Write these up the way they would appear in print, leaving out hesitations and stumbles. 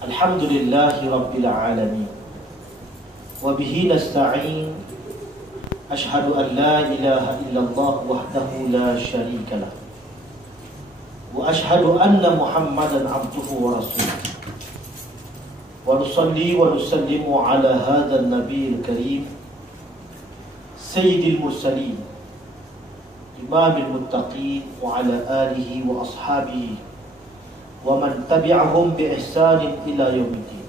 Alhamdulillahi Rabbil Alamin. Wabihi nasta'in. Ashhadu an la ilaha illallah wahdahu la sharika lah. Wa ashhadu anna Muhammadan abduhu wa rasuluh. Wa nusalli wa nusallimu ala hadha an-nabiyil karim Sayyidil mursalin Imamil muttaqin wa ala alihi wa ashabihi wa man tabi'ahum bi ihsanin ila yaumiddin.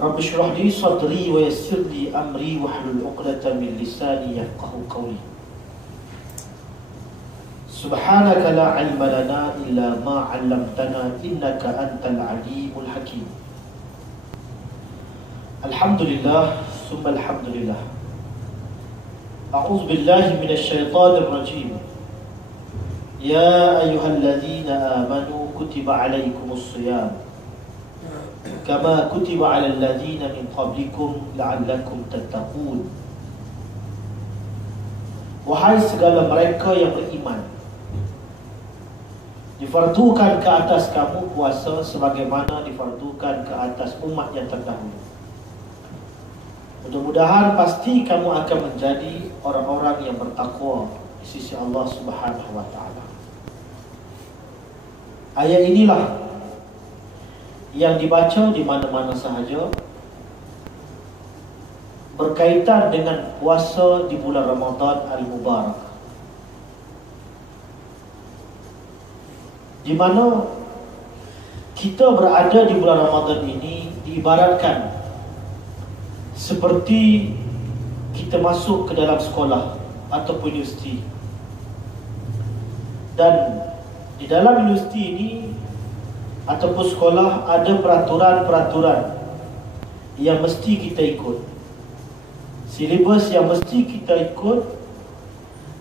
Rabbi shrah li sadri wa yassir li amri wahlul 'uqdatam min lisani yafqahu qawli. Subhanaka la 'ilma lana illa ma 'allamtana innaka antal 'alimul hakim. Alhamdulillah summa alhamdulillah. A'udzu billahi minasy syaithanir rajim. Ya ayyuhalladzina amanu kutiba alaikumus shiyam kama kutiba alal ladzina min qablikum la'allakum tattaqun. Wahai segala mereka yang beriman, difardukan ke atas kamu puasa sebagaimana difardukan ke atas umat yang terdahulu. Mudah-mudahan pasti kamu akan menjadi orang-orang yang bertakwa di sisi Allah Subhanahu wa taala. Ayat inilah yang dibaca di mana-mana sahaja berkaitan dengan puasa di bulan Ramadan Al-Mubarak, di mana kita berada di bulan Ramadan ini diibaratkan seperti kita masuk ke dalam sekolah ataupun universiti. Dan di dalam universiti ini ataupun sekolah ada peraturan-peraturan yang mesti kita ikut, silibus yang mesti kita ikut,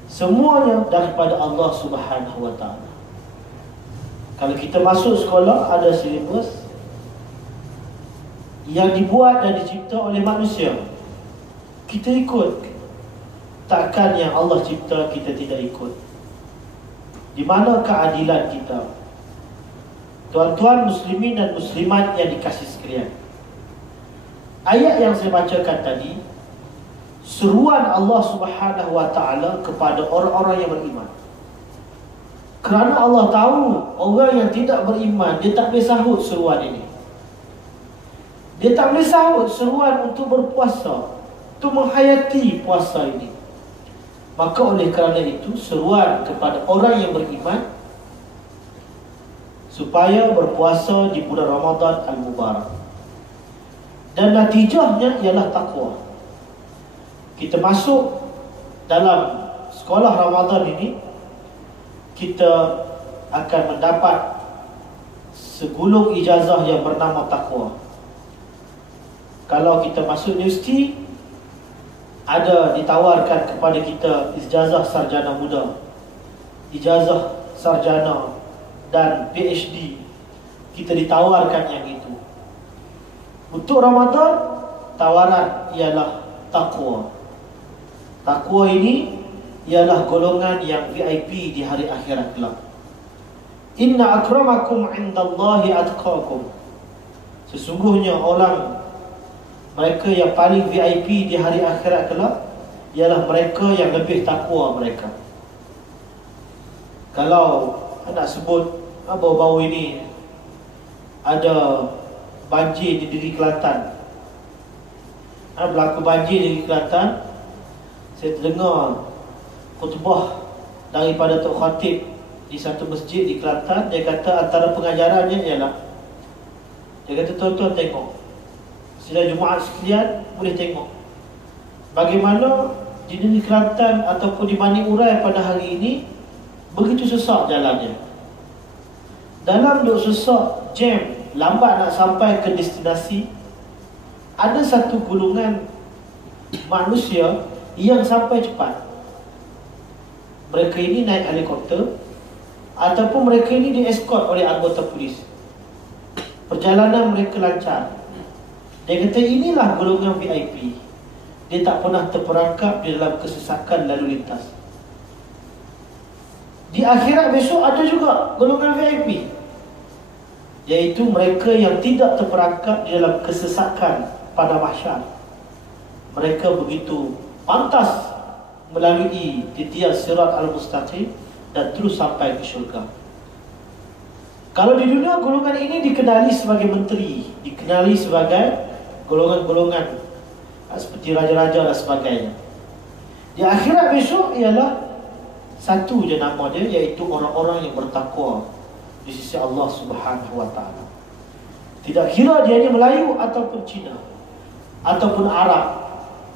semuanya daripada Allah Subhanahu wa taala. Kalau kita masuk sekolah, ada silibus yang dibuat dan dicipta oleh manusia, kita ikut. Takkan yang Allah cipta kita tidak ikut? Di mana keadilan kita? Tuan-tuan muslimin dan muslimat yang dikasihi sekalian, ayat yang saya bacakan tadi seruan Allah Subhanahu wa taala kepada orang-orang yang beriman. Kerana Allah tahu orang yang tidak beriman, dia tak boleh sahut seruan ini. Dia tak boleh sahut seruan untuk berpuasa, untuk menghayati puasa ini. Maka oleh kerana itu seruan kepada orang yang beriman supaya berpuasa di bulan Ramadan Al-Mubarak. Dan natijahnya ialah takwa. Kita masuk dalam sekolah Ramadan ini, kita akan mendapat segulung ijazah yang bernama takwa. Kalau kita masuk universiti, ada ditawarkan kepada kita ijazah sarjana muda, ijazah sarjana dan PhD. Kita ditawarkan yang itu. Untuk Ramadan, tawaran ialah takwa. Takwa ini ialah golongan yang VIP di hari akhirat kelak. Inna akramakum indallahi atqakum. Sesungguhnya mereka yang paling VIP di hari akhirat kelak ialah mereka yang lebih takwa mereka. Kalau nak sebut baru-baru ini ada banjir di negeri Kelantan, berlaku banjir di negeri Kelantan, saya terdengar khutbah daripada Tok Khatib di satu masjid di Kelantan. Dia kata antara pengajarannya ialah, dia kata, tuan-tuan tengok, sidang Jumaat sekalian boleh tengok bagaimana di negeri Kelantan ataupun di Bani Urai pada hari ini begitu sesak jalannya. Dalam duk sesak, jam, lambat nak sampai ke destinasi, ada satu golongan manusia yang sampai cepat. Mereka ini naik helikopter ataupun mereka ini dieskort oleh anggota polis. Perjalanan mereka lancar. Dia kata inilah golongan VIP. Dia tak pernah terperangkap di dalam kesesakan lalu lintas. Di akhirat besok ada juga golongan VIP. iaitu mereka yang tidak terperangkap di dalam kesesakan pada mahsyar. Mereka begitu pantas melalui titian sirat al-mustaqim dan terus sampai ke syurga. Kalau di dunia, golongan ini dikenali sebagai menteri, dikenali sebagai golongan-golongan seperti raja-raja dan sebagainya. Di akhirat besok ialah satu je nama dia, iaitu orang-orang yang bertakwa di sisi Allah Subhanahu wa ta'ala. Tidak kira dia ni Melayu ataupun Cina, ataupun Arab,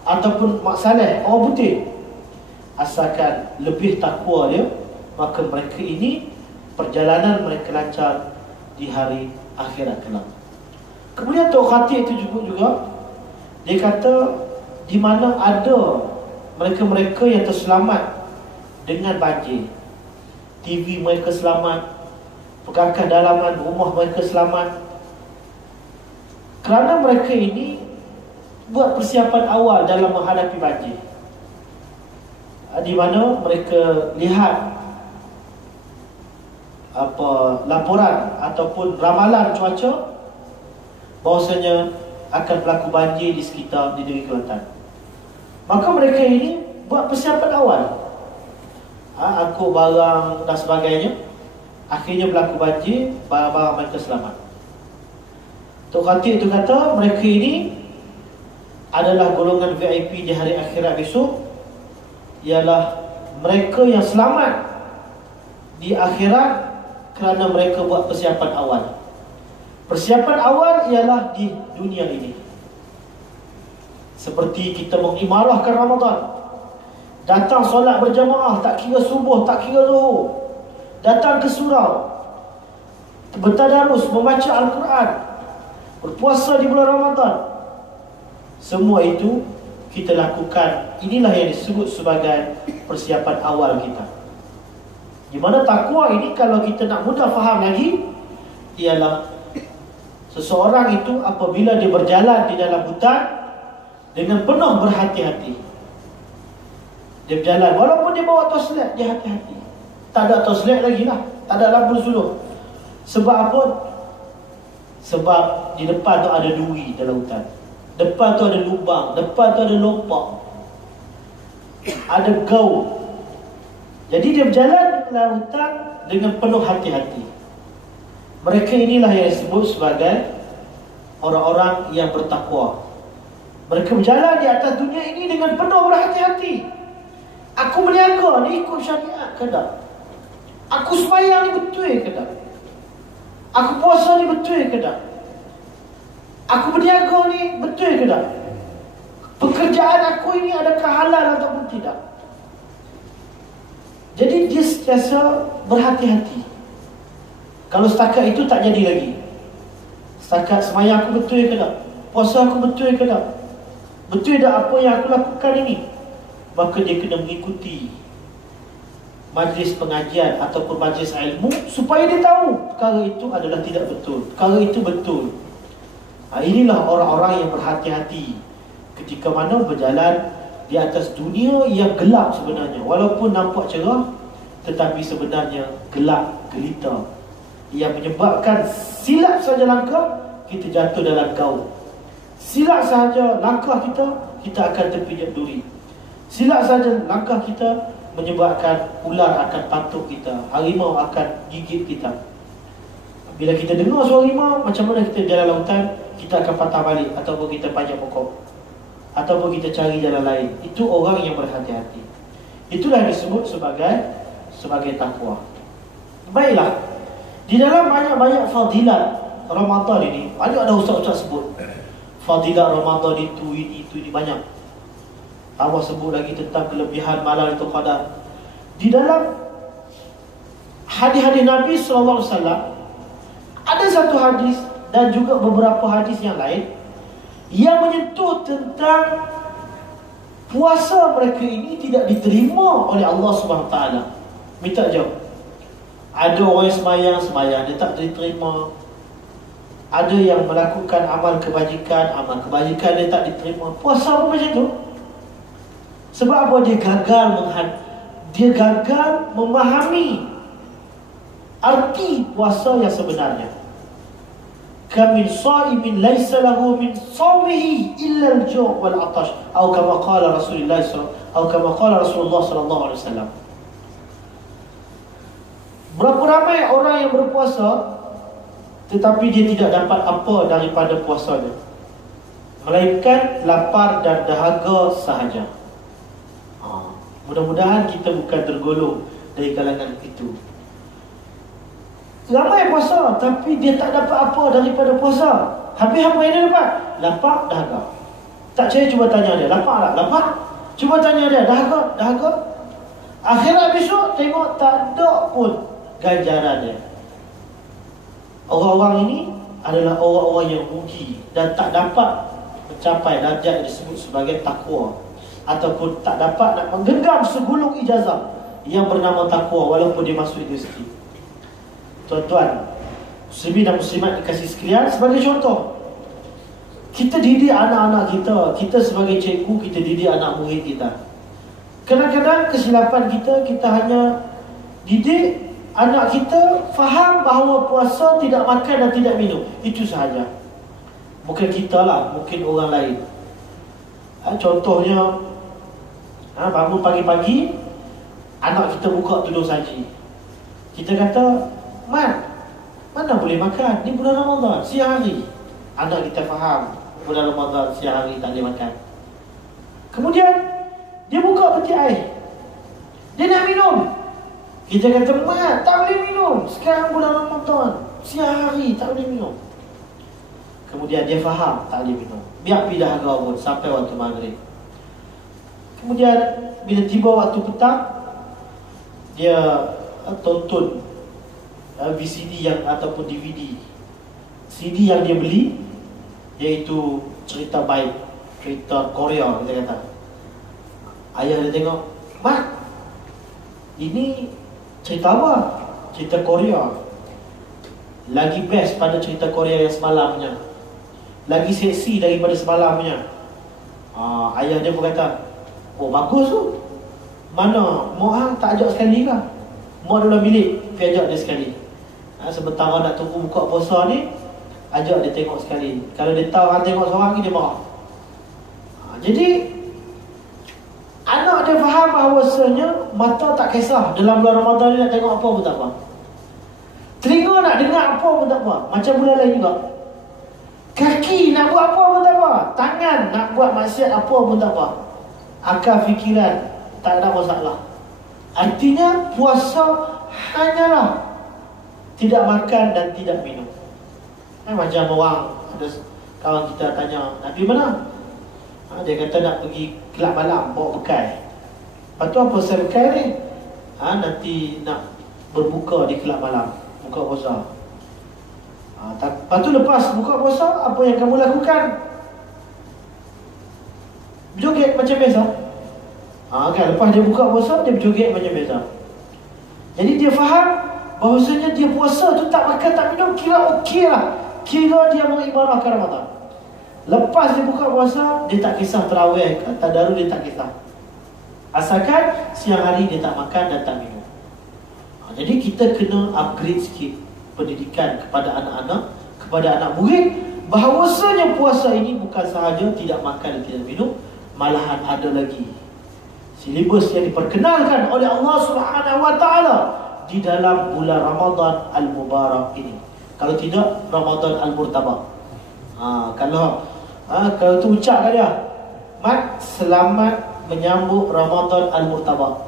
ataupun Mak Saleh, orang putih, asalkan lebih takwa dia, maka mereka ini perjalanan mereka lancar di hari akhirat kelak. Kemudian Tok Khatib itu juga dia kata, di mana ada mereka-mereka yang terselamat dengan banjir, TV mereka selamat, perkakas dalaman rumah mereka selamat, kerana mereka ini buat persiapan awal dalam menghadapi banjir. Di mana mereka lihat laporan ataupun ramalan cuaca bahawasanya akan berlaku banjir di sekitar di negeri Kelantan. Maka mereka ini buat persiapan awal, angkut barang dan sebagainya. Akhirnya berlaku banjir, barang-barang mereka selamat. Tok Khatib itu kata, mereka ini adalah golongan VIP di hari akhirat besok, ialah mereka yang selamat di akhirat kerana mereka buat persiapan awal. Persiapan awal ialah di dunia ini. Seperti kita mengimarahkan Ramadan, datang solat berjamaah, tak kira subuh, tak kira zuhur, datang ke surau, bertadarus, membaca Al-Quran, berpuasa di bulan Ramadan. Semua itu kita lakukan. Inilah yang disebut sebagai persiapan awal kita. Di mana takwa ini, kalau kita nak mudah faham lagi, ialah seseorang itu apabila dia berjalan di dalam hutan dengan penuh berhati-hati. Dia berjalan, walaupun dia bawa toslet, dia hati-hati. Tak ada toslet lagi lah, tak ada lampu suluh. Sebab apa? Sebab di depan tu ada duri dalam hutan, depan tu ada lubang, depan tu ada lompak, ada gaul. Jadi dia berjalan dalam hutan dengan penuh hati-hati. Mereka inilah yang disebut sebagai orang-orang yang bertakwa. Mereka berjalan di atas dunia ini dengan penuh berhati-hati. Aku berniaga ni ikut syariat ke tak? Aku sembahyang ni betul ke tak? Aku puasa ni betul ke tak? Aku berniaga ni betul ke tak? Pekerjaan aku ini adakah halal ataupun tidak? Jadi dia sentiasa berhati-hati. Kalau setakat itu tak jadi lagi. Setakat sembahyang aku betul ke tak? Puasa aku betul ke tak? Betul tak apa yang aku lakukan ini? Maka dia kena mengikuti majlis pengajian ataupun majlis ilmu, supaya dia tahu perkara itu adalah tidak betul, perkara itu betul. Inilah orang-orang yang berhati-hati ketika mana berjalan di atas dunia yang gelap sebenarnya. Walaupun nampak cerah, tetapi sebenarnya gelap gelita, yang menyebabkan silap saja langkah, kita jatuh dalam gaul. Silap saja langkah kita, kita akan terpijak duri. Silap saja langkah kita, menyebabkan ular akan patuk kita, harimau akan gigit kita. Bila kita dengar suara harimau, macam mana kita jalan lautan, kita akan patah balik, ataupun kita panjat pokok, ataupun kita cari jalan lain. Itu orang yang berhati-hati. Itulah yang disebut sebagai takwa. Baiklah, di dalam banyak-banyak fadilat Ramadan ini, banyak ada ustaz-ustaz sebut fadilat Ramadan itu ini banyak. Allah sebut lagi tentang kelebihan malam itu Qadar. Di dalam hadis-hadis Nabi SAW, ada satu hadis dan juga beberapa hadis yang lain yang menyentuh tentang puasa mereka ini tidak diterima oleh Allah SWT. Minta jawab. Ada orang yang sembahyang dia tak diterima. Ada yang melakukan amal kebajikan dia tak diterima. Puasa apa macam tu? Sebab apa? Dia gagal memahami arti puasa yang sebenarnya. kamin sha'imin laysa lahu min shawmihi illa al-ju' wal 'atash, atau kama qala Rasulullah sallallahu alaihi wasallam. Berapa ramai orang yang berpuasa tetapi dia tidak dapat apa daripada puasanya, melainkan lapar dan dahaga sahaja. Mudah-mudahan kita bukan tergolong dari kalangan itu. Ramai puasa tapi dia tak dapat apa daripada puasa. Habis apa yang dia dapat? Lapar, dahaga. Tak percaya cuba tanya dia, lapar tak? Lapar. Cuba tanya dia, dahaga? Dahaga. Akhirat besok tengok tak ada pun ganjaran dia. Orang-orang ini adalah orang-orang yang rugi dan tak dapat mencapai darjat yang disebut sebagai takwa, ataupun tak dapat nak menggenggam segulung ijazah yang bernama takwa walaupun dia masuk universiti. Tuan-tuan, muslimin dan muslimat dikasih sekalian, sebagai contoh, kita didik anak-anak kita, kita sebagai cikgu, kita didik anak murid kita. Kadang-kadang kesilapan kita, kita hanya didik anak kita faham bahawa puasa tidak makan dan tidak minum, itu sahaja. Bukan kita lah, mungkin orang lain. Contohnya, bangun pagi-pagi, anak kita buka tudung saji. Kita kata, "Man, mana boleh makan? Ni bulan Ramadan, siang hari." Anak kita faham bulan Ramadan, siang hari tak boleh makan. Kemudian dia buka peti air, dia nak minum. Kita kata, "Mak, tak boleh minum. Sekarang bulan Ramadan, siang hari tak boleh minum." Kemudian dia faham tak boleh minum. Biar pergi dahaga pun sampai waktu maghrib. Kemudian bila tiba waktu petang, dia tonton VCD yang ataupun DVD. CD yang dia beli iaitu cerita baik, cerita Korea kita kata. Ayah dia tengok, "Mak, ini cerita apa?" "Cerita Korea. Lagi best pada cerita Korea yang semalamnya. Lagi seksi daripada semalamnya." Ayah dia pun kata, "Oh, bagus tu. Mana? Mak tak ajak sekali ke?" Mak dalam bilik, pergi ajak dia sekali. Sementara nak tunggu buka puasa ni, ajak dia tengok sekali. Kalau dia tahu orang tengok seorang ni, dia marah. Jadi anak dia faham bahawasanya mata tak kisah. Dalam bulan Ramadan ni nak tengok apa pun tak apa. Telinga nak dengar apa pun tak apa. Macam bulan lain juga. Kaki nak buat apa pun tak apa. Tangan nak buat maksiat apa pun tak apa. Akal fikiran tak ada masalah. Artinya puasa hanyalah tidak makan dan tidak minum. Macam orang, ada kawan kita tanya, "Nak pergi mana?" Dia kata nak pergi kelab malam, bawa bekal. Lepas tu apa saya bekal ni? Nanti nak berbuka di kelab malam, buka puasa. Lepas tu lepas buka puasa, apa yang kamu lakukan? Berjoget macam biasa. Kan, lepas dia buka puasa, dia berjoget macam biasa. Jadi dia faham bahawasanya dia puasa tu tak makan tak minum, kira okey lah. Kira dia mengibarahkan Ramadan. Lepas dia buka puasa, dia tak kisah tarawih ke tadarus, dia tak kisah. Asalkan siang hari dia tak makan dan tak minum. Jadi kita kena upgrade sikit pendidikan kepada anak-anak, kepada anak murid, bahawasanya puasa ini bukan sahaja tidak makan dan tidak minum, malahan ada lagi silibus yang diperkenalkan oleh Allah Subhanahu wa taala di dalam bulan Ramadan Al-Mubarak ini. Kalau tidak, Ramadan Al-Murtabak. Kalau tu ucap kan dia, "Mat, selamat menyambut Ramadan Al-Murtabak."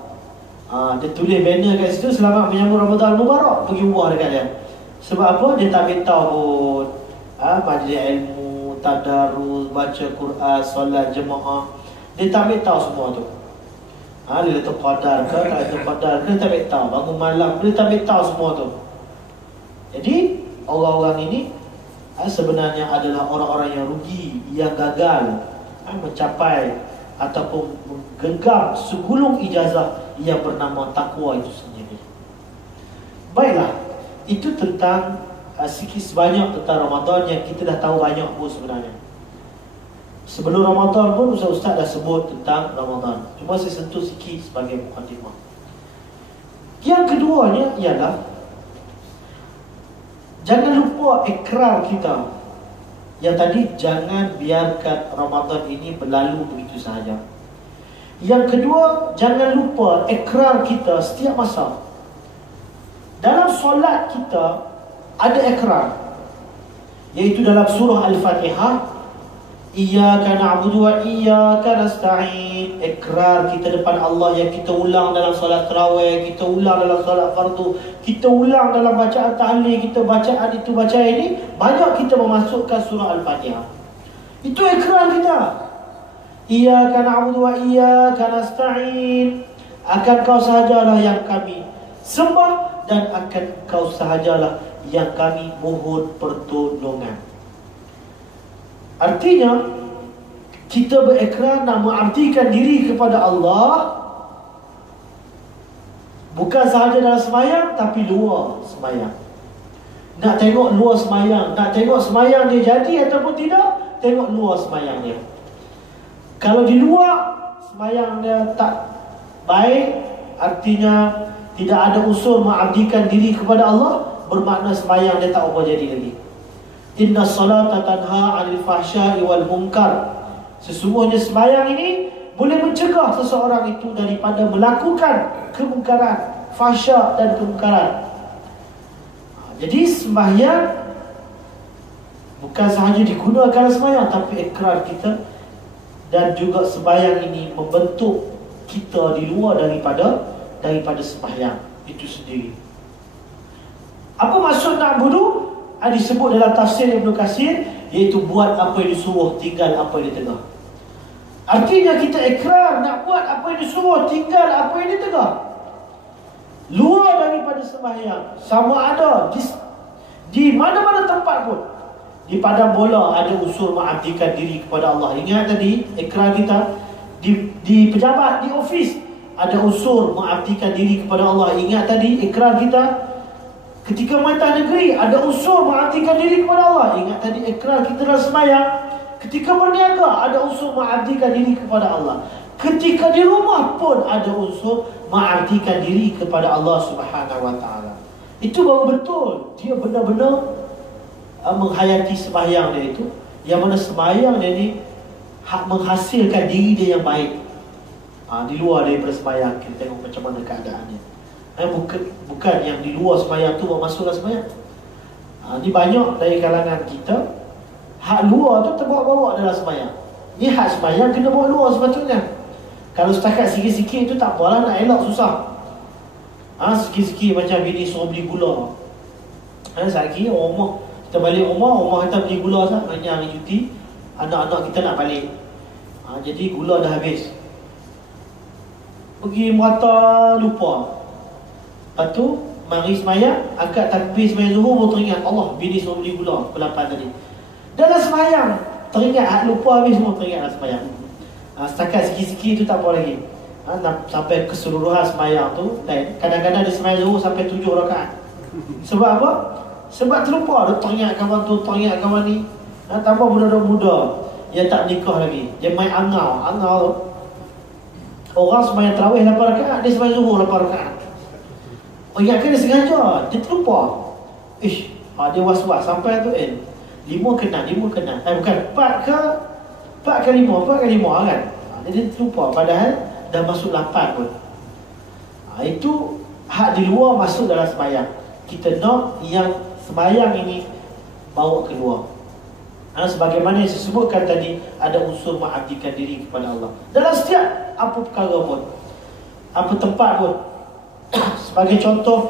Dia tulis banner kat situ, "Selamat menyambut Ramadan Al-Mubarak." Pergi buah dekat dia. Sebab apa? Dia tak minta pun majlis ilmu, tadarus, baca Quran, solat jemaah. Dia tak minta semua tu. Dia letak qadar ke, tak letak qadar ke, dia tak minta. Bangun malam, dia tak minta semua tu. Jadi orang-orang ini sebenarnya adalah orang-orang yang rugi, yang gagal mencapai ataupun menggenggam segulung ijazah yang bernama takwa itu sendiri. Baiklah, itu tentang sikit sebanyak tentang Ramadan yang kita dah tahu banyak pun sebenarnya. Sebelum Ramadan pun Ustaz dah sebut tentang Ramadan. Cuma saya sentuh sikit sebagai mukadimah. Yang keduanya ialah Jangan lupa ikrar kita. Yang tadi, jangan biarkan Ramadan ini berlalu begitu sahaja. Yang kedua, jangan lupa ikrar kita setiap masa. Dalam solat kita ada ikrar, iaitu dalam surah Al-Fatihah, Iyyaka na'budu wa iyyaka nasta'in. Ikrar kita depan Allah yang kita ulang dalam solat tarawih, kita ulang dalam solat fardu, kita ulang dalam bacaan tahlil, kita bacaan itu, bacaan ini, banyak kita memasukkan surah Al-Fatihah. Itu ikrar kita. Iyyaka na'budu wa iyyaka nasta'in. Akan kau sahajalah yang kami sembah, dan akan kau sahajalah yang kami mohon pertolongan. Artinya, kita berikrar nak mengabdikan diri kepada Allah, bukan sahaja dalam semayang, tapi luar semayang. Nak tengok luar semayang, nak tengok semayang dia jadi ataupun tidak, tengok luar semayang dia. Kalau di luar semayang dia tak baik, artinya tidak ada unsur mengabdikan diri kepada Allah, bermakna semayang dia tak apa jadi lagi. Inna salata tanha 'anil fahsya'i wal munkar. Sesungguhnya sembahyang ini boleh mencegah seseorang itu daripada melakukan kemungkaran, fahsya dan kemungkaran. Jadi sembahyang bukan sahaja digunakan sembahyang, tapi ikrar kita, dan juga sembahyang ini membentuk kita di luar daripada sembahyang itu sendiri. Apa maksud na'budu? Disebut dalam tafsir Ibn Katsir, iaitu buat apa yang disuruh, tinggal apa yang ditegah. Artinya kita ikrar nak buat apa yang disuruh, tinggal apa yang ditegah. Luar daripada sembahyang, sama ada di mana-mana tempat pun. Di padang bola ada unsur mengabdikan diri kepada Allah. Ingat tadi ikrar kita. Di pejabat, di ofis, ada unsur mengabdikan diri kepada Allah. Ingat tadi ikrar kita. Ketika mentah negeri, ada unsur mengabdikan diri kepada Allah. Ingat tadi ikrar kita dalam sembahyang. Ketika berniaga, ada unsur mengabdikan diri kepada Allah. Ketika di rumah pun ada unsur mengabdikan diri kepada Allah Subhanahu wa ta'ala. Itu baru betul dia benar-benar menghayati sembahyang dia itu. Yang mana sembahyang dia ni menghasilkan diri dia yang baik. Di luar daripada sembahyang, kita tengok macam mana keadaannya. Bukan yang di luar sembahyang tu masuklah sembahyang. Ni banyak dari kalangan kita, hak luar tu terbawa-bawa dalam sembahyang. Ni hak sembahyang kena bawa luar sepatutnya. Kalau setakat sikit-sikit tu tak apalah, nak elak susah. Sikit-sikit macam bini suruh beli gula. Sekali rumah, kita balik rumah kita beli gula sah, hanya hari cuti, anak-anak kita nak balik. Jadi gula dah habis. Pergi merata lupa. Lepas tu, mari semayang, angkat takbir semayang zuhur, baru teringat Allah, bini suruh beli gula pukul 8 tadi. Dalam semayang, teringat, lupa habis semua, teringat dalam semayang. Setakat sikit-sikit tu tak apa lagi. Sampai keseluruhan semayang tu, dan kadang-kadang dia semayang zuhur sampai 7 rakaat. Sebab apa? Sebab terlupa, dia teringat kawan tu, teringat kawan ni. Tambah budak-budak muda yang tak nikah lagi, dia main angau tu. Orang semayang tarawih 8 rakaat, dia semayang zuhur 8 rakaat. Ingatkan dia sengaja, dia terlupa. Dia was-was sampai tu 5 kena. Bukan 4 ke 5 kan. Dia terlupa, padahal dah masuk 8 pun. Itu hak di luar masuk dalam sembahyang. Kita nak yang sembahyang ini bawa keluar. Sebagaimana yang disebutkan tadi, ada unsur mengabdikan diri kepada Allah dalam setiap apa perkara pun, apa tempat pun. Sebagai contoh,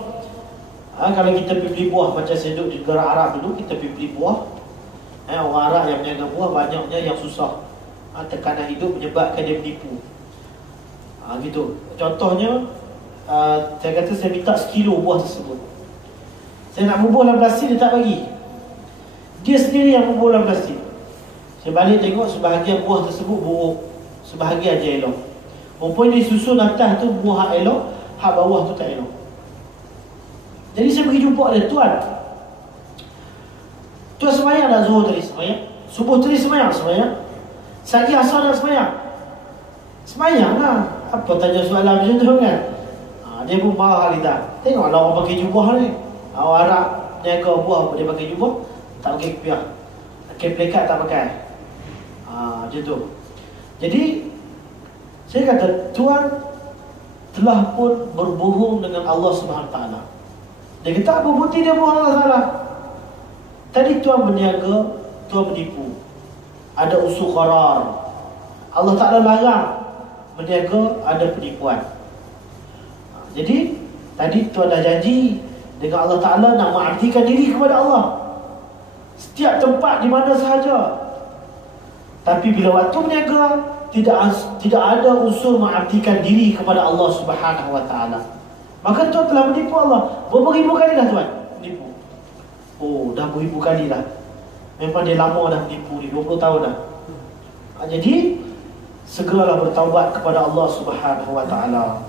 kalau kita pergi beli buah, macam saya duduk di negara Arab dulu, kita pergi beli buah. Orang Arab yang berniaga buah, banyaknya yang susah. Tekanan hidup menyebabkan dia menipu. Gitu. Contohnya, saya kata saya minta sekilo buah tersebut. Saya nak bubuh dalam plastik, dia tak bagi. Dia sendiri yang bubuh dalam plastik. Saya balik tengok, sebahagian buah tersebut buruk, sebahagian je elok. Rupanya disusun atas tu buah hak elok, hak bawah tu tak elok. Jadi saya pergi jumpa dia, Tuan semayang dah zuhur tadi semayang, subuh tadi semayang. Sagi asal dah semayang lah. Apa tanya soalan macam tu kan. Dia pun marah kita. Tengoklah orang pakai jubah ni, orang Arab niaga buah dia pakai jubah, tak pakai kopiah. Pakai pelekat tak pakai. Macam tu. Jadi saya kata tuan telah pun berbohong dengan Allah Subhanahu Taala. Dia kata apa bukti dia bohong Allah Taala? Tadi tuan berniaga, tuan menipu. Ada usul qarar. Allah Taala larang berniaga, ada penipuan. Jadi tadi tuan dah janji dengan Allah Taala nak mengabdikan diri kepada Allah setiap tempat di mana sahaja. Tapi bila waktu berniaga, tidak ada unsur mengabdikan diri kepada Allah Subhanahu Wa Taala. Maka tuan telah menipu Allah. Berapa ribu kali dah tuan menipu? Oh, dah beribu kali dah. Memang dia lama dah menipu ni, 20 tahun dah. Jadi segeralah bertaubat kepada Allah Subhanahu Wa Taala.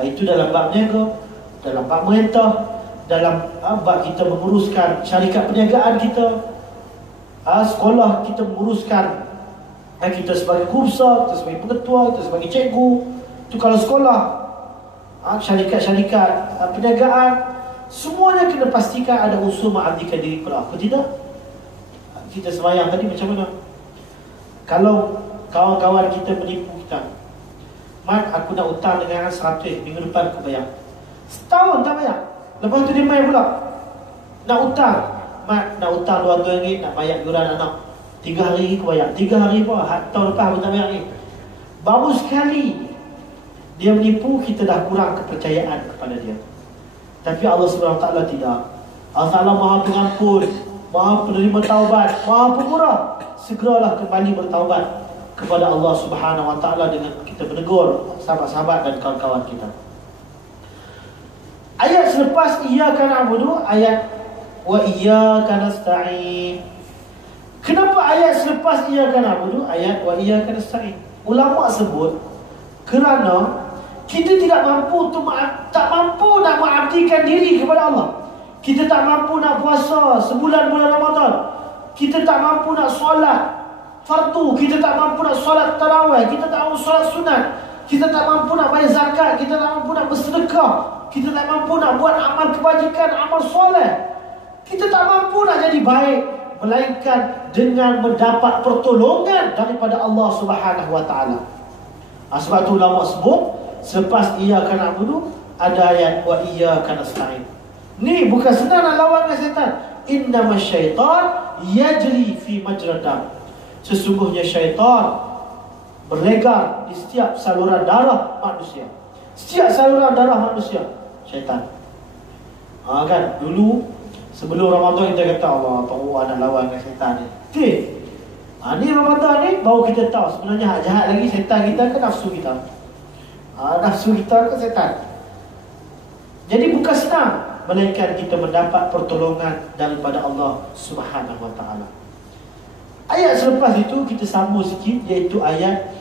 Itu dalam bab niaga, dalam bab merintah, dalam bab kita menguruskan syarikat perniagaan kita, sekolah kita menguruskan, kita sebagai kursa, kita sebagai pengetua, kita sebagai cikgu. Itu kalau sekolah, syarikat-syarikat perniagaan, semuanya kena pastikan ada unsur mengabdikan diri kepada Allah. Tidak? Kita sembahyang tadi macam mana? Kalau kawan-kawan kita menipu kita, Mat, aku nak hutang dengan 100, minggu depan aku bayar. Setahun tak bayar. Lepas tu dia main pula, nak hutang, Mat, nak hutang RM200, nak bayar yuran anak 3 hari aku bayar. 3 hari pun, tahun lepas aku tak bayar ni. Baru sekali dia menipu, kita dah kurang kepercayaan kepada dia. Tapi Allah SWT tidak. Allah Ta'ala Maha Pengampun, Maha Penerima Taubat, Maha Pemurah. Segeralah kembali bertaubat kepada Allah Subhanahu Wa Ta'ala dengan kita menegur sahabat-sahabat dan kawan-kawan kita. Ayat selepas iyyaka na'budu, ayat wa iyyaka nasta'in. Kenapa ayat selepas iyyaka na'budu, ayat wa iyyaka nasta'in? Ulama sebut kerana kita tidak mampu tak mampu nak mengabdikan diri kepada Allah. Kita tak mampu nak puasa sebulan bulan Ramadan. Kita tak mampu nak solat fardu. Kita tak mampu nak solat tarawih. Kita tak mampu solat sunat. Kita tak mampu nak bayar zakat. Kita tak mampu nak bersedekah. Kita tak mampu nak buat amal kebajikan, amal soleh. Kita tak mampu nak jadi baik, melainkan dengan mendapat pertolongan daripada Allah Subhanahu Wa Taala. Sebab tu ulama sebut selepas iyyaka na'budu ada ayat wa iyyaka nasta'in. Ni bukan senang nak lawan dengan syaitan. Innamas syaitan yajri fi majrad dam. Sesungguhnya syaitan berlegar di setiap saluran darah manusia. Setiap saluran darah manusia syaitan. Kan dulu sebelum Ramadan kita kata Allah tahu nak lawan dengan syaitan ni. Ni Ramadan ni baru kita tahu sebenarnya jahat lagi syaitan kita ke nafsu kita. Nafsu kita ke syaitan. Jadi bukan senang, melainkan kita mendapat pertolongan daripada Allah Subhanahu Wa Taala. Ayat selepas itu kita sambung sikit, iaitu ayat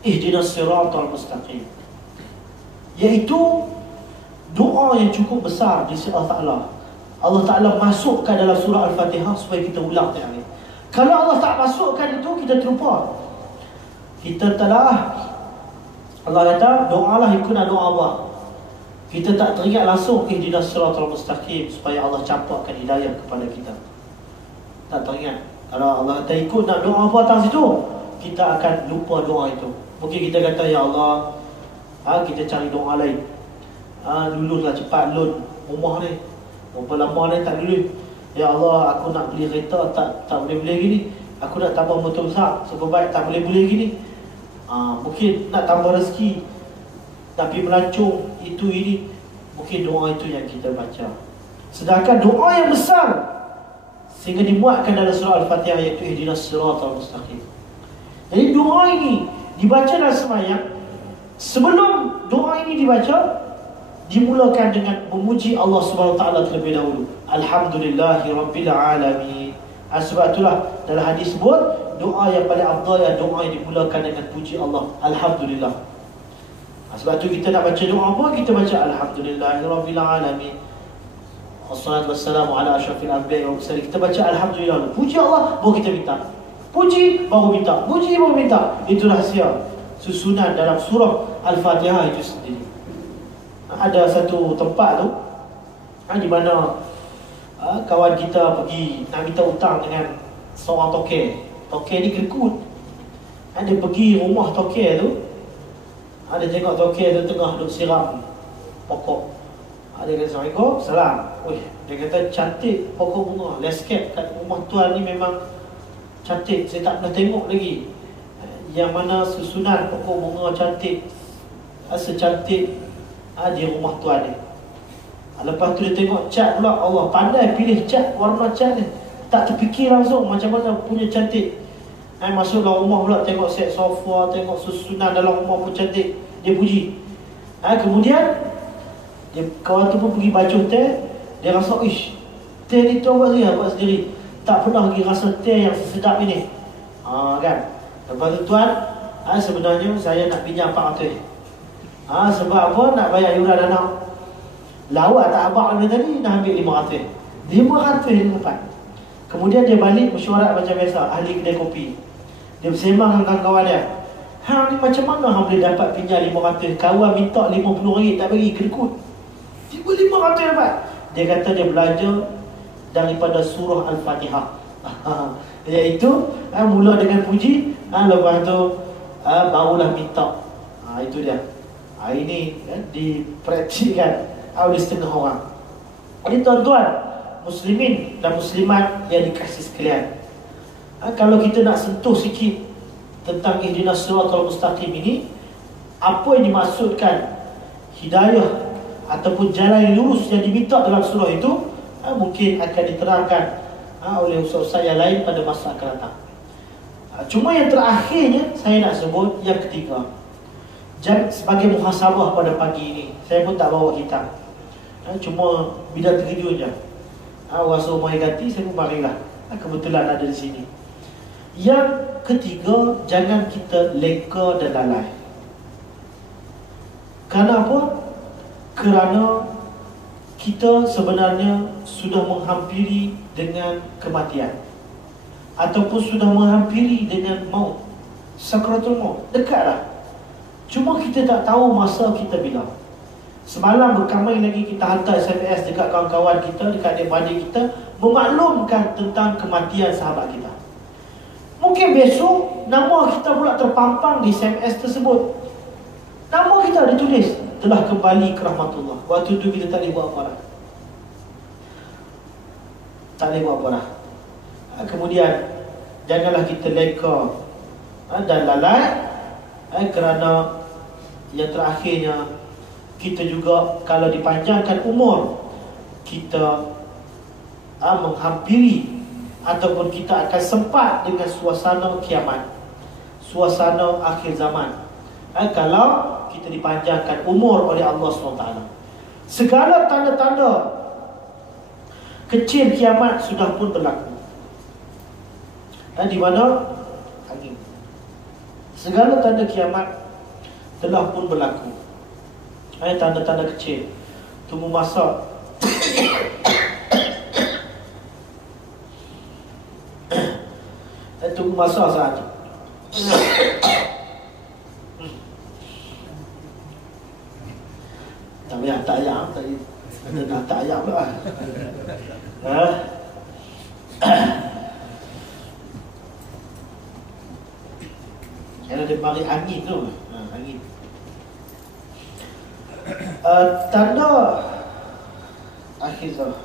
ihdinas siratal mustaqim, iaitu doa yang cukup besar di sisi Allah Ta'ala. Allah Ta'ala masukkan dalam surah Al-Fatihah supaya kita ulang tiap hari. Kalau Allah tak masukkan itu, kita terlupa. Kita telah, Allah kata, doalah ikutlah doa Allah. Kita tak teringat langsung ihdinas siratal mustaqim supaya Allah campakkan hidayah kepada kita. Tak teringat. Kalau Allah kata ikut nak doa apa atas situ, kita akan lupa doa itu. Mungkin kita kata, ya Allah, kita cari doa lain. Luluslah cepat loan rumah ni. Berapa lama ni tak lulus. Ya Allah, aku nak beli kereta tak boleh beli gini. Aku nak tambah motor besar Superbike tak boleh beli gini. Mungkin nak tambah rezeki tapi melancong itu ini. Mungkin doa itu yang kita baca. Sedangkan doa yang besar sehingga dimuatkan dalam surah Al-Fatihah, iaitu ihdinas siratal mustaqim. Jadi doa ini dibaca dalam sembahyang. Sebelum doa ini dibaca, dimulakan dengan memuji Allah Subhanahu Wa Taala terlebih dahulu. Alhamdulillahirabbil alamin. Sebab itulah dalam hadis sebut doa yang paling afdal adalah doa yang dimulakan dengan puji Allah. Alhamdulillah. Sebab tu kita nak baca doa apa, kita baca Alhamdulillahirabbil alamin. Wassalatu wassalamu ala asyrafil anbiya'i wal mursalin. Kita baca alhamdulillah. Puji Allah baru kita minta. Puji baru minta. Puji baru minta. Itu rahsia susunan dalam surah Al-Fatihah itu sendiri. Ada satu tempat tu di mana Kawan kita pergi nak minta hutang dengan seorang toke. Toke ni kekut. Dia pergi rumah toke tu. Dia tengok toke tu tengah duduk siram pokok. Dia kata, Assalamualaikum, salam. Dia kata, cantik pokok bunga. Landscape kat rumah tuan ni memang cantik. Saya tak pernah tengok lagi yang mana susunan pokok bunga cantik secantik di rumah tuan ni. Lepas tu dia tengok cat pula. Allah pandai pilih cat, warna cat ni. Tak terfikir langsung macam mana punya cantik. Masuk dalam rumah pula, tengok set sofa, tengok susunan dalam rumah pun cantik. Dia puji. Kemudian kawan tu pun pergi baju teh. Dia rasa, teh ni tu buat sendiri. Tak pernah lagi rasa teh yang sedap ini. Kan? Lepas tu tuan, sebenarnya saya nak pinjam 400. Sebab apa? Nak bayar yuran anak. Lawak tak abang ni tadi, dah ambil 500. 500 dia dapat. Kemudian dia balik mesyuarat macam biasa, ahli kedai kopi. Dia bersembang dengan kawan dia. Ni macam mana hang boleh dapat pinjam 500? Kawan minta RM50 tak bagi, kedekut. Tiba 500 dapat. Dia kata dia belajar daripada surah Al-Fatihah. Iaitu mula dengan puji, lepas tu barulah minta. Itu dia. Ini dipraktikkan oleh setengah orang. Jadi tuan-tuan, muslimin dan muslimat yang dikasihi sekalian, kalau kita nak sentuh sikit tentang ihdinas siratal mustaqim ini, apa yang dimaksudkan hidayah ataupun jalan yang lurus yang diminta dalam surah itu, mungkin akan diterangkan oleh ustaz-ustaz yang lain pada masa akan datang. Cuma yang terakhirnya saya nak sebut yang ketiga. Sebagai muhasabah pada pagi ini, saya pun tak bawa kitab. Cuma bidang terkejut je. Orang suruh mari ganti, saya pun marilah. Kebetulan ada di sini. Yang ketiga, jangan kita leka dan lalai. Kenapa? Kerana kita sebenarnya sudah menghampiri dengan kematian, ataupun sudah menghampiri dengan maut, sakratul maut, dekatlah. Cuma kita tak tahu masa kita bila. Semalam berkamai lagi kita hantar SMS dekat kawan-kawan kita, dekat adik-adik kita, memaklumkan tentang kematian sahabat kita. Mungkin besok nama kita pula terpampang di SMS tersebut. Nama kita ditulis telah kembali ke rahmatullah. Waktu itu kita tak boleh buat apa dah. Tak boleh buat apa dah. Kemudian janganlah kita leka dan lalai, kerana yang terakhirnya kita juga kalau dipanjangkan umur, kita menghampiri ataupun kita akan sempat dengan suasana kiamat, suasana akhir zaman. Kalau kita dipanjangkan umur oleh Allah SWT, segala tanda-tanda kecil kiamat sudah pun berlaku. Di mana angin, segala tanda kiamat telah pun berlaku. Tanda-tanda kecil. Tunggu masa tunggu masa sahaja. Tak payah tak ayam tadi. Nak tak ayam pula. Kalau dia mari angin tu, angin. Tanda akhir zaman.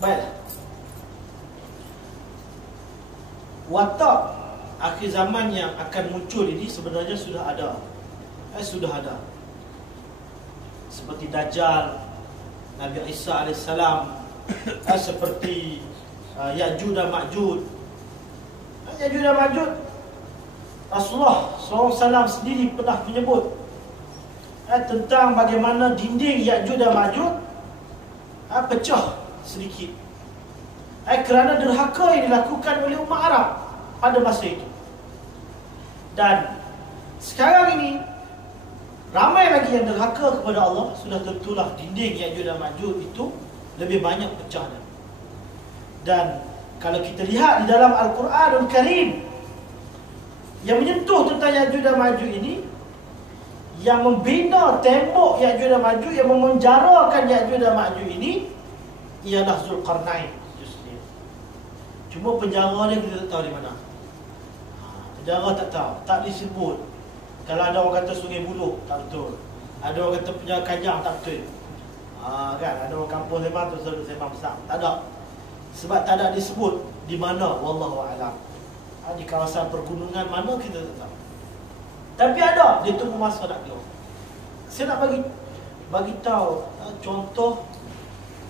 Baik. Watak akhir zaman yang akan muncul ini sebenarnya sudah ada. Sudah ada. Seperti Dajjal, Nabi Isa AS, seperti Ya'juj dan Ma'juj. Ya'juj dan Ma'juj, Rasulullah SAW sendiri pernah menyebut tentang bagaimana dinding Ya'juj dan Ma'juj pecah sedikit, kerana derhaka yang dilakukan oleh umat Arab pada masa itu. Dan sekarang ini ramai lagi yang derhaka kepada Allah. Sudah tentulah dinding Ya'juj dan Ma'juj itu lebih banyak pecahnya. Dan Kalau kita lihat di dalam Al-Quranul Karim yang menyentuh tentang Ya'juj dan Ma'juj ini, yang membina tembok Ya'juj dan Ma'juj, yang memenjarakan Ya'juj dan Ma'juj ini ialah Zulkarnain. Cuma penjara dia kita tak tahu di mana. Penjara tak tahu, tak disebut. Kalau ada orang kata Sungai Buloh, tak betul. Ada orang kata penjara Kajang, tak betul. Kan ada orang kampung Sembang tu selalu Sembang besar. Tak ada. Sebab tak ada disebut di mana, wallahu a'lam. Di kawasan pergunungan mana kita tak tahu. Tapi ada, dia tunggu masa nak keluar. Saya nak bagi tahu contoh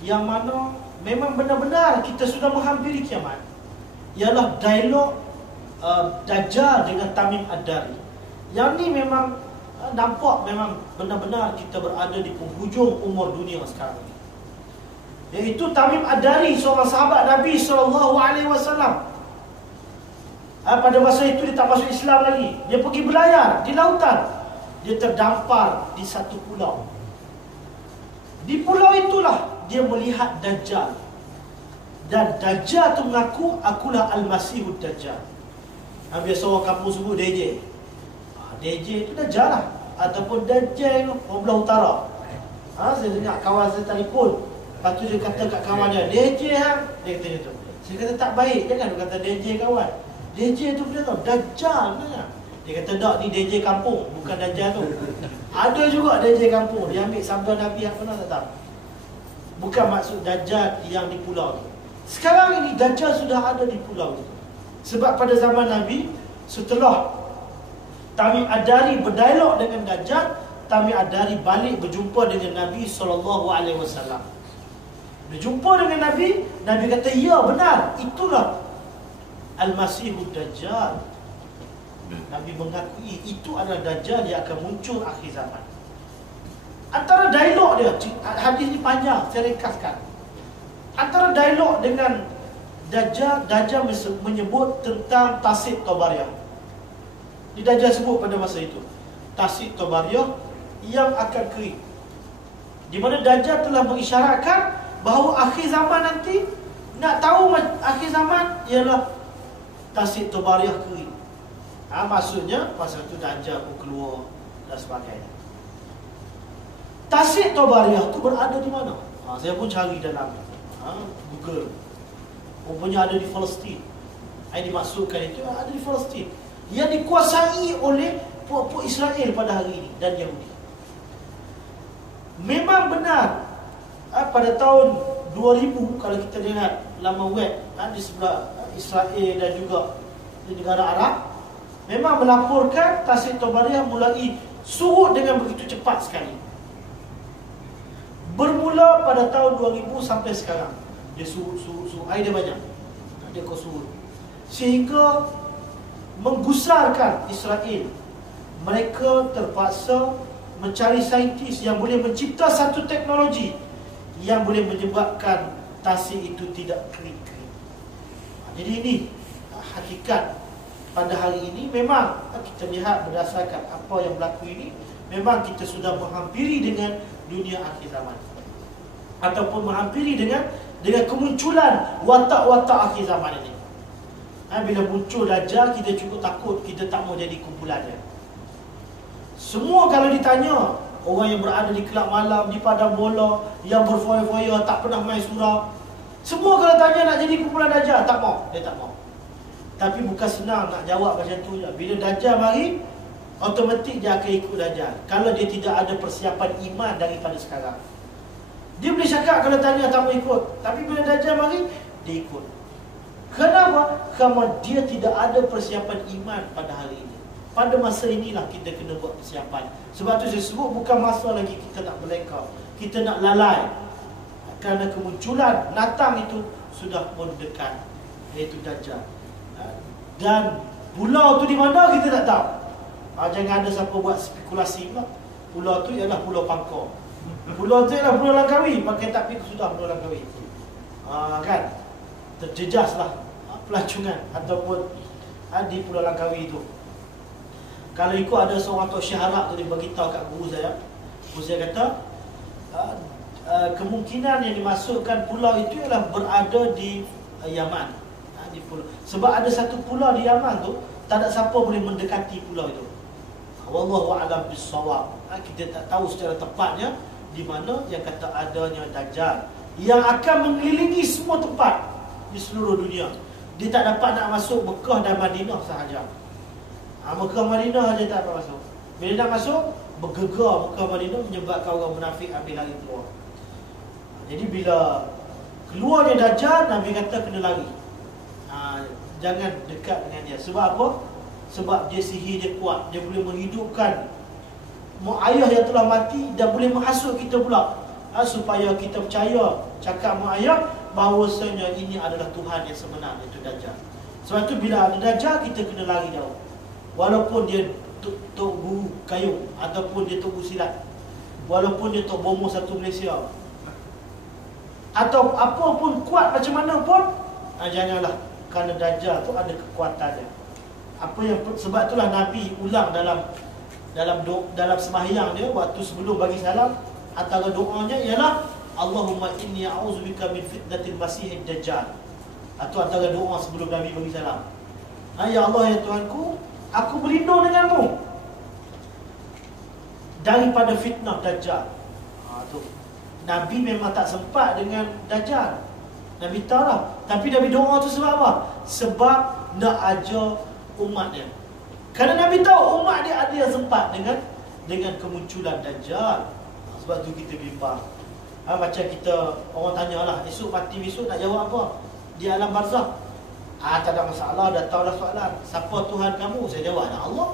yang mana memang benar-benar kita sudah menghampiri kiamat. Ialah dialog Dajjal dengan Tamim Ad-Dari. Yang ni memang nampak memang benar-benar kita berada di penghujung umur dunia sekarang ini. Iaitu Tamim Ad-Dari, seorang sahabat Nabi SAW. Pada masa itu dia tak masuk Islam lagi. Dia pergi berlayar di lautan. Dia terdampar di satu pulau. Di pulau itulah dia melihat Dajjal. Dan Dajjal tu mengaku, akulah Al-Masihud Dajjal. Biasa orang kampung sebut DJ. DJ itu Dajjal lah. Ataupun Dajjal itu orang belah utara. Saya dengar kawan saya telefon. Lepas tu dia kata kat kawan dia, DJ hang. Dia kata macam tu. Saya kata tak baik, jangan dia kata DJ kawan. DJ tu dia tahu Dajjal kan? Dia kata tak, ni DJ kampung, bukan Dajjal tu. Ada juga DJ kampung. Dia ambil sabda Nabi yang pernah tak tahu. Bukan maksud Dajjal yang di pulau tu. Sekarang ini Dajjal sudah ada di pulau itu. Sebab pada zaman Nabi, setelah Tamim Ad-Dari berdialog dengan Dajjal, Tamim Ad-Dari balik berjumpa dengan Nabi SAW. Berjumpa dengan Nabi, Nabi kata, ya benar, itulah Al-Masihud Dajjal. Nabi mengakui itu adalah Dajjal yang akan muncul akhir zaman. Antara dialog dia, hadis ni panjang, saya ringkaskan. Antara dialog dengan Dajjal, Dajjal menyebut tentang Tasik Tabariyah. Di Dajjal sebut pada masa itu Tasik Tabariyah yang akan kering, di mana Dajjal telah mengisyaratkan bahawa akhir zaman nanti, nak tahu akhir zaman ialah Tasik Tabariyah kering. Maksudnya masa itu Dajjal pun keluar dan sebagainya. Tasik Tabariyah itu berada di mana? Saya pun cari dalam Google. Rupanya ada di Palestin. Yang dimaksudkan itu ada di Palestin, yang dikuasai oleh puak-puak Israel pada hari ini dan Yahudi. Memang benar pada tahun 2000, kalau kita lihat laman web di sebelah Israel dan juga di negara Arab, memang melaporkan Tasik Tabariyah mulai surut dengan begitu cepat sekali. Bermula pada tahun 2000 sampai sekarang, dia surut. Air dia banyak, dia kau surut, sehingga menggusarkan Israel. Mereka terpaksa mencari saintis yang boleh mencipta satu teknologi yang boleh menyebabkan tasik itu tidak kering. Jadi ini hakikat pada hari ini. Memang kita lihat berdasarkan apa yang berlaku ini, memang kita sudah menghampiri dengan dunia akhir zaman, ataupun menghampiri dengan kemunculan watak-watak akhir zaman ini. Bila muncul Dajjal, kita cukup takut, kita tak mau jadi kumpulannya. Semua kalau ditanya, orang yang berada di kelab malam, di padang bola, yang berfoya-foya, tak pernah main surau, semua kalau tanya nak jadi kumpulan Dajjal, tak mau. Dia tak mau. Tapi bukan senang nak jawab macam tu je. Bila Dajjal mari, automatik dia akan ikut Dajjal, kalau dia tidak ada persiapan iman daripada sekarang. Dia boleh cakap kalau tanya tak mau ikut, tapi bila Dajjal mari, dia ikut. Kenapa? Kerana dia tidak ada persiapan iman pada hari ini. Pada masa inilah kita kena buat persiapan. Sebab tu saya sebut, bukan masa lagi kita nak melengkau, kita nak lalai, kerana kemunculan natang itu sudah pun dekat, iaitu Dajjal. Dan pulau tu di mana kita tak tahu. Jangan ada siapa buat spekulasi pula. Pulau tu ialah Pulau Pangkor. Pulau tu ialah Pulau Langkawi. Pakai takbir sudah Pulau Langkawi. Kan? Terjejaslah pelancongan ataupun di Pulau Langkawi itu. Kalau ikut ada seorang Tok Syekh Arab tu, dia beritahu kat guru saya. Guru saya kata kemungkinan yang dimasukkan pulau itu ialah berada di Yaman. di pulau. Sebab ada satu pulau di Yaman tu, tak ada siapa boleh mendekati pulau itu. Wallahu a'lam bissawab. Kita tak tahu secara tepatnya di mana yang kata adanya Dajjal yang akan mengelilingi semua tempat di seluruh dunia. Dia tak dapat nak masuk Mekah dan Madinah sahaja. Mekah Madinah saja tak dapat masuk. Bila nak masuk, bergegar Mekah Madinah menyebabkan orang munafik ambil lari keluar. Jadi bila keluarnya Dajjal, Nabi kata kena lari. Jangan dekat dengan dia. Sebab apa? Sebab dia sihir dia kuat. Dia boleh menghidupkan mak ayah yang telah mati dan boleh menghasut kita pula. Supaya kita percaya cakap mak ayah bahawasanya ini adalah Tuhan yang sebenar, iaitu Dajjal. Sebab tu bila ada Dajjal, kita kena lari jauh. Walaupun dia tok guru kayu ataupun dia tok guru silat, walaupun dia tok bomo satu Malaysia, atau apa pun kuat macam mana pun, janganlah, kerana Dajjal tu ada kekuatannya. Apa yang sebab itulah Nabi ulang dalam sembahyang dia waktu sebelum bagi salam, antara doanya ialah Allahumma inni a'udzubika min fitnatil masiihid dajjal. Atau antara doa sebelum Nabi bagi salam, ya Allah ya Tuhanku, aku berlindung denganmu daripada fitnah Dajjal. Tu Nabi memang tak sempat dengan Dajjal, Nabi tahu lah. Tapi Nabi doa tu sebab apa? Sebab nak ajar umat dia. Kerana Nabi tahu umat dia ada yang sempat dengan kemunculan Dajjal. Sebab tu kita bimbang. Macam kita, orang tanyalah, esok mati besok nak jawab apa? Di alam barzakh. Tak ada masalah, dah tahulah soalan. Siapa Tuhan kamu? Saya jawablah Allah.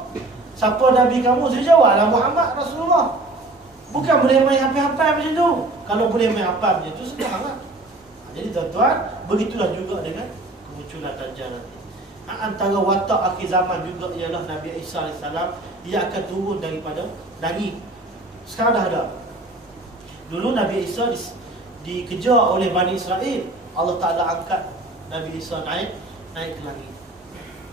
Siapa Nabi kamu? Saya jawablah Muhammad Rasulullah. Bukan boleh main hafal-hafal macam tu. Kalau boleh main hafal macam tu, senanglah. Jadi tuan-tuan, begitulah juga dengan kemunculan Dajjal nanti. Antara watak akhir zaman juga ialah Nabi Isa AS. Dia akan turun daripada langit. Sekarang dah ada. Dulu Nabi Isa dikejar oleh Bani Israel. Allah Ta'ala angkat Nabi Isa naik ke langit.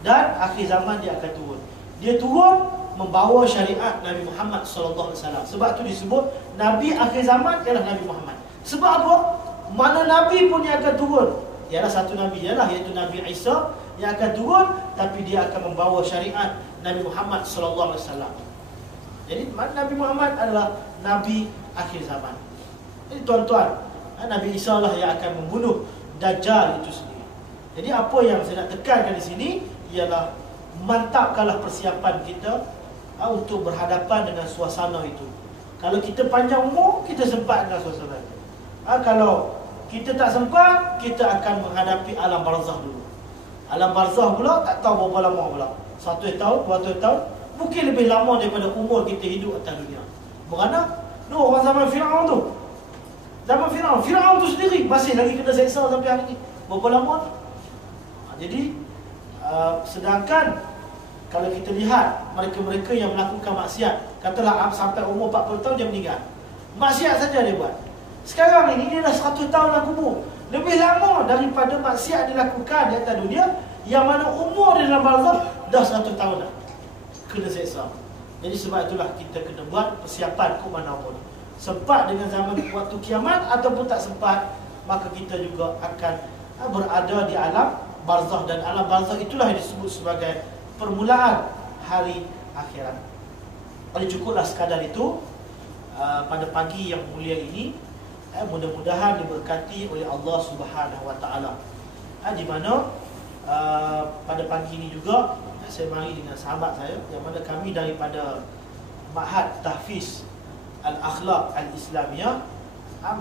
Dan akhir zaman dia akan turun. Dia turun membawa syariat Nabi Muhammad SAW. Sebab tu disebut Nabi akhir zaman ialah Nabi Muhammad. Sebab apa? Mana Nabi pun yang akan turun, ialah satu Nabi, iaitu Nabi Isa yang akan turun, tapi dia akan membawa syariat Nabi Muhammad SAW. Jadi Nabi Muhammad adalah Nabi akhir zaman. Jadi tuan-tuan, Nabi Isa lah yang akan membunuh Dajjal itu sendiri. Jadi apa yang saya nak tekankan di sini ialah mantapkanlah persiapan kita untuk berhadapan dengan suasana itu. Kalau kita panjang umur, kita sempat dengan suasana itu. Kalau kita tak sempat, kita akan menghadapi alam barzakh dulu. Alam barzakh pula tak tahu berapa lama pula. 100 tahun, 200 tahun, mungkin lebih lama daripada umur kita hidup atas dunia. Berana? Orang zaman Fir'aun tu. Zaman Fir'aun tu sendiri masih lagi kena seksa sampai hari ni. Berapa lama? Jadi sedangkan kalau kita lihat mereka-mereka yang melakukan maksiat, katalah sampai umur 40 tahun dia meninggal, maksiat saja dia buat. Sekarang ini dia dah 100 tahun lah kubur. Lebih lama daripada maksiat dilakukan di atas dunia, yang mana umur dia dalam barzakh dah 100 tahun dah kena seksa. Jadi sebab itulah kita kena buat persiapan ke mana pun. Sempat dengan zaman waktu kiamat ataupun tak sempat, maka kita juga akan berada di alam barzakh. Dan alam barzakh itulah yang disebut sebagai permulaan hari akhirat. Jadi cukuplah sekadar itu pada pagi yang mulia ini. Mudah-mudahan diberkati oleh Allah Subhanahu Wa Taala. Di mana pada pagi ini juga saya mari dengan sahabat saya, yang mana kami daripada Ma'had Tahfiz Al-Akhlaq Al-Islamiyah,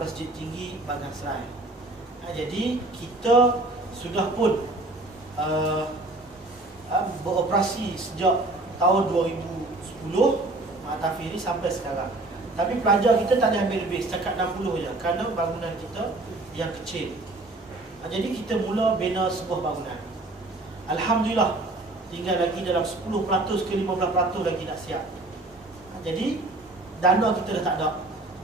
Masjid Tinggi Bagan Serai. Jadi kita sudah pun beroperasi sejak tahun 2010 Ma'had Tahfiz ini sampai sekarang. Tapi pelajar kita tak ada ambil lebih, setakat 60 je, kerana bangunan kita yang kecil. Jadi kita mula bina sebuah bangunan. Alhamdulillah, tinggal lagi dalam 10% ke 15% lagi nak siap. Jadi dana kita dah tak ada.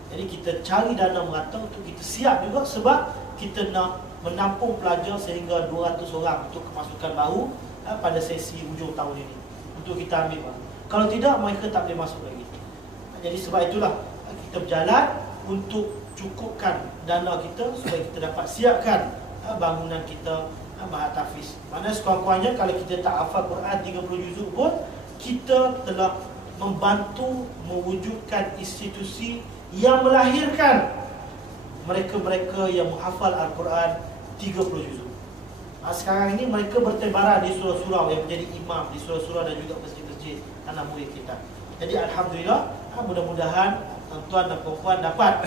Jadi kita cari dana merata untuk kita siap juga, sebab kita nak menampung pelajar sehingga 200 orang untuk kemasukan baru pada sesi hujung tahun ini, untuk kita ambil. Kalau tidak, mereka tak boleh masuk lagi. Jadi sebab itulah kita berjalan untuk cukupkan dana kita supaya kita dapat siapkan bangunan kita Mahat Hafiz. Mana sekurang-kurangnya kalau kita tak hafal Quran 30 juzuk pun, kita telah membantu mewujudkan institusi yang melahirkan mereka-mereka yang menghafal Al-Quran 30 juzuk. Sekarang ini mereka bertebaran di surau-surau yang menjadi imam di surau-surau dan juga masjid-masjid anak murid kita. Jadi Alhamdulillah, mudah-mudahan tuan dan perempuan dapat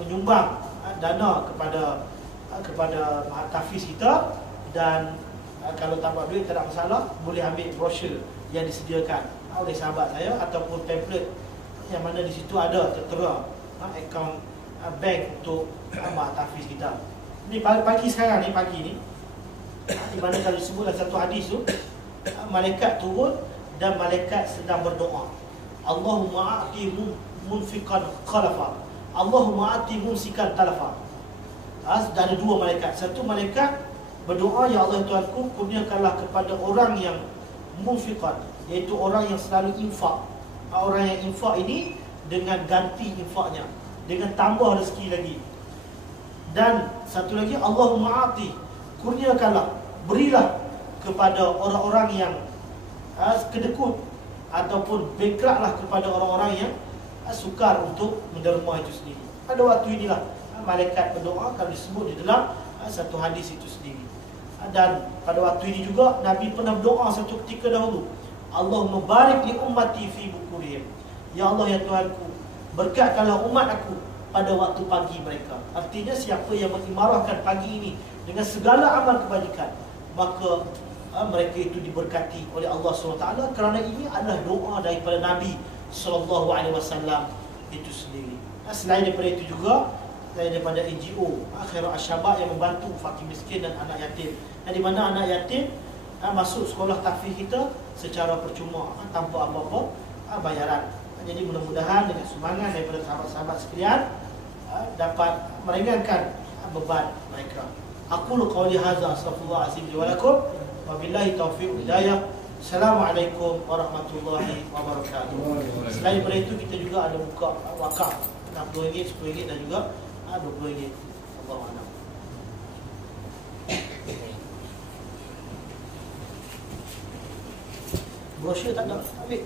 menyumbang dana kepada Mahat Hafiz kita. Dan kalau tak buat duit tak ada masalah, boleh ambil brosur yang disediakan oleh sahabat saya ataupun pamphlet yang mana di situ ada tertera akaun bank untuk Mahat Hafiz kita. Ni pagi sekarang ni, pagi ni, di mana kalau disebutlah satu hadis tu, malaikat turun dan malaikat sedang berdoa. Allahumma a'ti munfiqan khalafa, Allahumma a'ti mumsikan talafa. Ada dua malaikat. Satu malaikat berdoa, ya Allah Tuhanku, kurniakanlah kepada orang yang munfiqan, iaitu orang yang selalu infak. Orang yang infak ini dengan ganti infaknya, dengan tambah rezeki lagi. Dan satu lagi, Allahumma a'ti, kurniakanlah, berilah kepada orang-orang yang kedekut ataupun bankrupt kepada orang-orang yang sukar untuk menderma itu sendiri. Pada waktu inilah malaikat berdoa, kalau disebut di dalam satu hadis itu sendiri. Dan pada waktu ini juga Nabi pernah berdoa satu ketika dahulu, Allahumma barik li ummati fi bukurihim. Ya Allah ya Tuhanku, berkatkanlah umat aku pada waktu pagi mereka. Artinya siapa yang mengimarahkan pagi ini dengan segala amal kebajikan, maka mereka itu diberkati oleh Allah SWT, kerana ini adalah doa daripada Nabi SAW itu sendiri. Selain daripada itu juga, daripada NGO Khairul Asyabab yang membantu fakir miskin dan anak yatim, di mana anak yatim masuk sekolah tahfiz kita secara percuma tanpa apa-apa bayaran. Jadi mudah-mudahan dengan sumbangan daripada sahabat-sahabat sekalian dapat meringankan beban mereka. Aqulu qawli hadza, astaghfirullah azim li wa lakum, wa billahi taufiq hidayah. Assalamualaikum warahmatullahi wabarakatuh. Selain daripada itu, kita juga ada buka wakaf RM60, RM10 dan juga RM20. Allahu a'lam. Brosur tak ada, ambil.